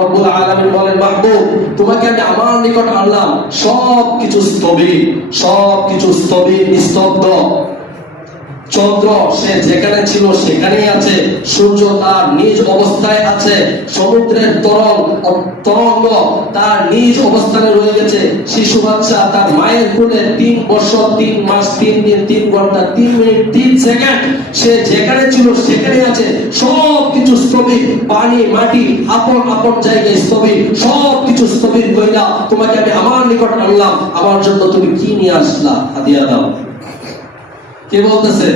রব্বুল আলামিন বলেন, মাহবুব তোমাকে আমি আমার নিকট আনলাম, সবকিছু স্থবির, নিস্তব্ধ। চন্দ্র সে যেখানে ছিল সেখানেই আছে, সূর্য তার নিজ অবস্থায় আছে, সমুদ্রের তরঙ্গ তার নিজ অবস্থানে রয়ে গেছে। শিশু বাচ্চা তার মায়ের কোলে 3 বছর 3 মাস 3 দিন 3 ঘন্টা 3 মিনিট 3 সেকেন্ড সে যেখানে ছিল সেখানেই আছে। সবকিছু স্থবির, পানি মাটি আপন আপন জায়গায় স্থবির, সবকিছু স্থবির কইরা তোমাকে আমি আমার নিকট আনলাম, আমার জন্য তুমি কি নিয়ে আসলা? হাদিয়া দাও। কে বলতেছে?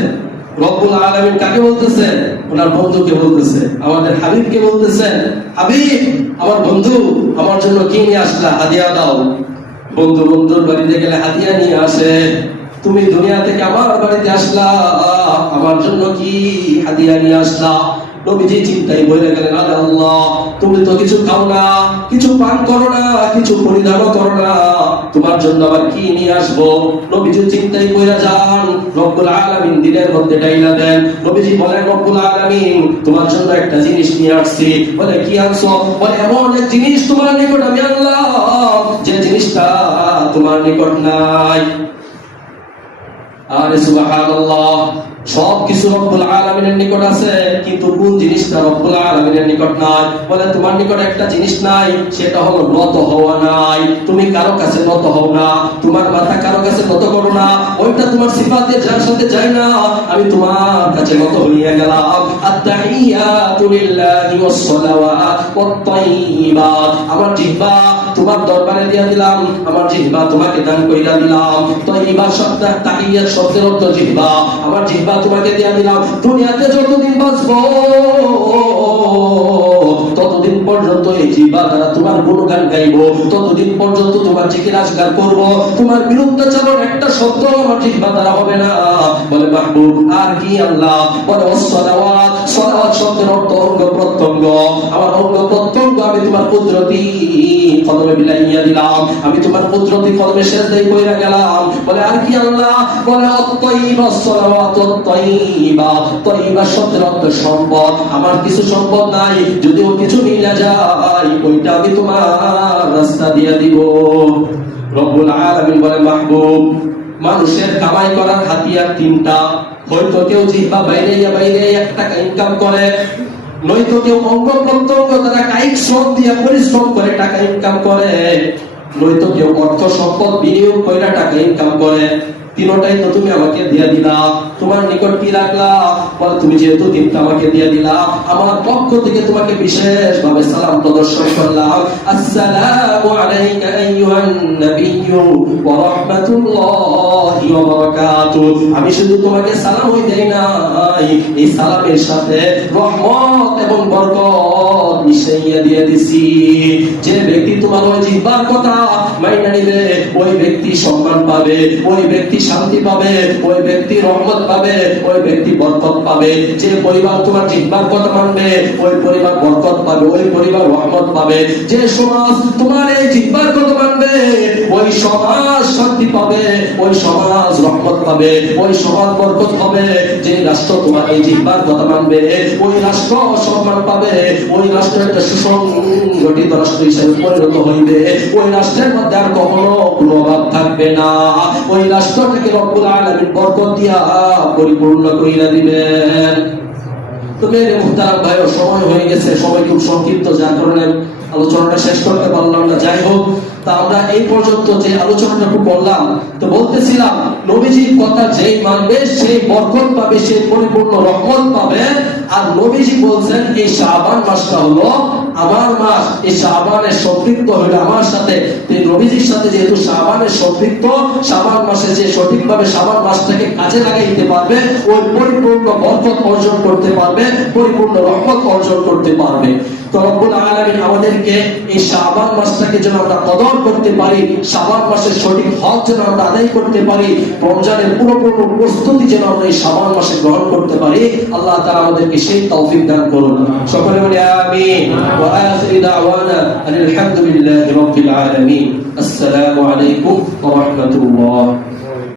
রব্বুল আলামিন কাকে বলতেছেন? ওনার বন্ধুকে বলতেছে, আমাদের হাবিবকে বলতেছেন, হাবিব আমার বন্ধু, আমার জন্য কি নিয়ে আসলা? হাদিয়া দাও। বন্ধুর বাড়িতে গেলে হাদিয়া নিয়ে আসে। তুমি দুনিয়া থেকে আমার বাড়িতে আসলা, আমার জন্য কি হাদিয়া নিয়ে আসলা? নবীজি চিন্তায় পড়ে গেলেন, আরে আল্লাহ, তুমি তো কিছু খাও না, কিছু পান করো না, কিছু পরিধানও করো না, তোমার জন্য আবার কি নিয়ে আসবো? নবীজি চিন্তায় পড়ে যান। রব্বুল আলামিন দিনের মধ্যে ডাইলা দেন। নবীজি বলেন, রব্বুল আলামিন তোমার জন্য একটা জিনিস নিয়ে আসছি। বলে, কি আনছো? বলে, এমন এক জিনিস তোমার নিকট আমি আনলাম যে জিনিসটা তোমার নিকট নাই। আরে সুবহানাল্লাহ, সবকিছু রব্বুল আলামিনের নিকট আছে, কিন্তু কোন জিনিসটা রব্বুল আলামিনের নিকট নাই? বলে, তোমার নিকট একটা জিনিস নাই, সেটা হলো নত হওয়া নাই। তুমি কারো কাছে নত হও না, তোমার মাথা কারো কাছে নত করো না, ওইটা তোমার সিফাতের যার সাথে যায় না। আমি তোমার কাছে নত হইয়া গেলাম। আত-তাহিয়াতু লিল্লাহি ওয়াস-সালাওয়াত ওয়াত-তাইয়্যিবাত, আমার জিহ্বা তোমার দরবারে দিয়া দিলাম, আমার জিহ্বা তোমাকে দান কইরা দিলাম। তাইয়্যিবা শব্দ, তাহিয়াত শব্দের অর্থ জিহ্বা, আমার জিহ্বা তোমাকে দিয়া দিলাম। দুনিয়াতে যতদিন বাঁচবো ততদিন পর্যন্ত এই জিহ্বা দ্বারা তোমার গুণগান গাইবো, ততদিন পর্যন্ত তোমার জিকির আজকার করবো। তোমার বিরুদ্ধাচরণ একটা শব্দ আমার জিহ্বা দ্বারা হবে না। বলে, মাহবুব আর কি আল্লাহ? বলে, ওয়াস-সালাওয়াত, সালাওয়াত শব্দের অর্থ অঙ্গ প্রত্যঙ্গ। আমার অঙ্গ প্রত্যঙ্গ আমি তোমার কুদরতি কদমে বিলাইয়া দিলাম, আমি তোমার কুদরতি কদমে সেজদায় কইরা গেলাম। বলে, আর কি আল্লাহ? বলে, আত-তাইয়্যিবা সালাওয়াত আত-তাইয়্যিবা, তাইয়্যিবা শব্দের অর্থ সম্পদ। আমার কিছু সম্পদ নাই, যদিও কিছু মিলা যায় ওইটা আমি তোমার রাস্তা দিয়া দিব। রব্বুল আলামিন বলে, মাহবুব মানুষের কামাই করার হাতিয়ার 3টা। হয়তো কেউ জিহ্বা বাইরে একটা টাকা ইনকাম করে, নয়তো কেউ অঙ্গ প্রত্যঙ্গ দ্বারা কায়িক শ্রম দিয়ে পরিশ্রম করে টাকা ইনকাম করে, নয়তো কেউ অর্থ সম্পদ বিনিয়োগ করে টাকা ইনকাম করে। তিনটাই তো তুমি আমাকে দিয়ে দিলা, তোমার নিকট কি রাখলা? বল, তুমি যেহেতু তিনটা আমাকে দিয়ে দিলা, আমার পক্ষ থেকে তোমাকে বিশেষ ভাবে সালাম প্রদর্শন করলাম। আসসালামু আলাইকা আইয়ুহান নাবিয়্যু ওয়া রাহমাতুল্লাহি ওয়া বারাকাতুহু। আমি শুধু তোমাকে সালামই দেই না, এই সালামের সাথে রহমত এবং বরকত মিশাইয়া দিয়ে দিছি। যে ব্যক্তি তোমার ওই জিহ্বার কথা মাইনা নিবে, ওই ব্যক্তি সম্মান পাবে, ওই ব্যক্তি শান্তি পাবে, ওই ব্যক্তি রহমত পাবে, ওই ব্যক্তি বরকত পাবে। যে পরিবার তোমার জিহ্বার কথা মানবে, ওই পরিবার বরকত পাবে, ওই পরিবার রহমত পাবে। যে সমাজ তোমার এই জিহ্বার কথা মানবে, ওই সমাজ শান্তি পাবে, ওই সমাজ রহমত পাবে, ওই সমাজ বরকত পাবে। যে রাষ্ট্র তোমার এই জিহ্বার কথা মানবে, ওই রাষ্ট্র সম্মান পাবে, ওই রাষ্ট্র একটা সুসংগঠিত রাষ্ট্র হিসেবে পরিণত হইবে। ওই রাষ্ট্রের মধ্যে আর কখনো কোনো অভাব থাকবে না। ওই রাষ্ট্রটাকে রব্বুল আলামিন বরকত দিয়া পরিপূর্ণ কইরা দিবেন। তো মেরে মুহতারাম ভাই, সময় হয়ে গেছে, সময় খুব সংক্ষিপ্ত, যার কারণে আলোচনাটা শেষ করতে পারলাম না। যাই হোক, তা আমরা এই পর্যন্ত যে আলোচনাটুকু করলাম, তো বলতেছিলাম নবীজির কথা যেই মানবে সেই বরকত পাবে, সেই পরিপূর্ণ রহমত পাবে। আর নবীজি বলছেন এই শাবান মাসটা হলো আমার মাস, এই শাবানের সম্পৃক্ত হলো আমার সাথে। এই নবীজির সাথে যেহেতু শাবানের সম্পৃক্ত, শাবান মাসে যে সঠিকভাবে শাবান মাসটাকে কাজে লাগাইতে পারবে, ওই পরিপূর্ণ বরকত অর্জন করতে পারবে, পরিপূর্ণ রহমত অর্জন করতে পারবে। তো রব্বুল আলামিন আমাদেরকে এই শাবান মাসটাকে যেন আমরা কদর করতে পারি, শাবান মাসের সঠিক হক যেন আমরা আদায় করতে পারি, রমজানের পুরোপুরি প্রস্তুতি যেন আমরা এই শাবান মাসে গ্রহণ করতে পারি, আল্লাহ তাআলা আমাদেরকে সেই তৌফিক দান করুন। সকলে বলি আমিন। ওয়া আখিরু দাওয়ানা আলহামদুলিল্লাহি রাব্বিল আলামিন। আসসালামু আলাইকুম ওয়া রাহমাতুল্লাহ।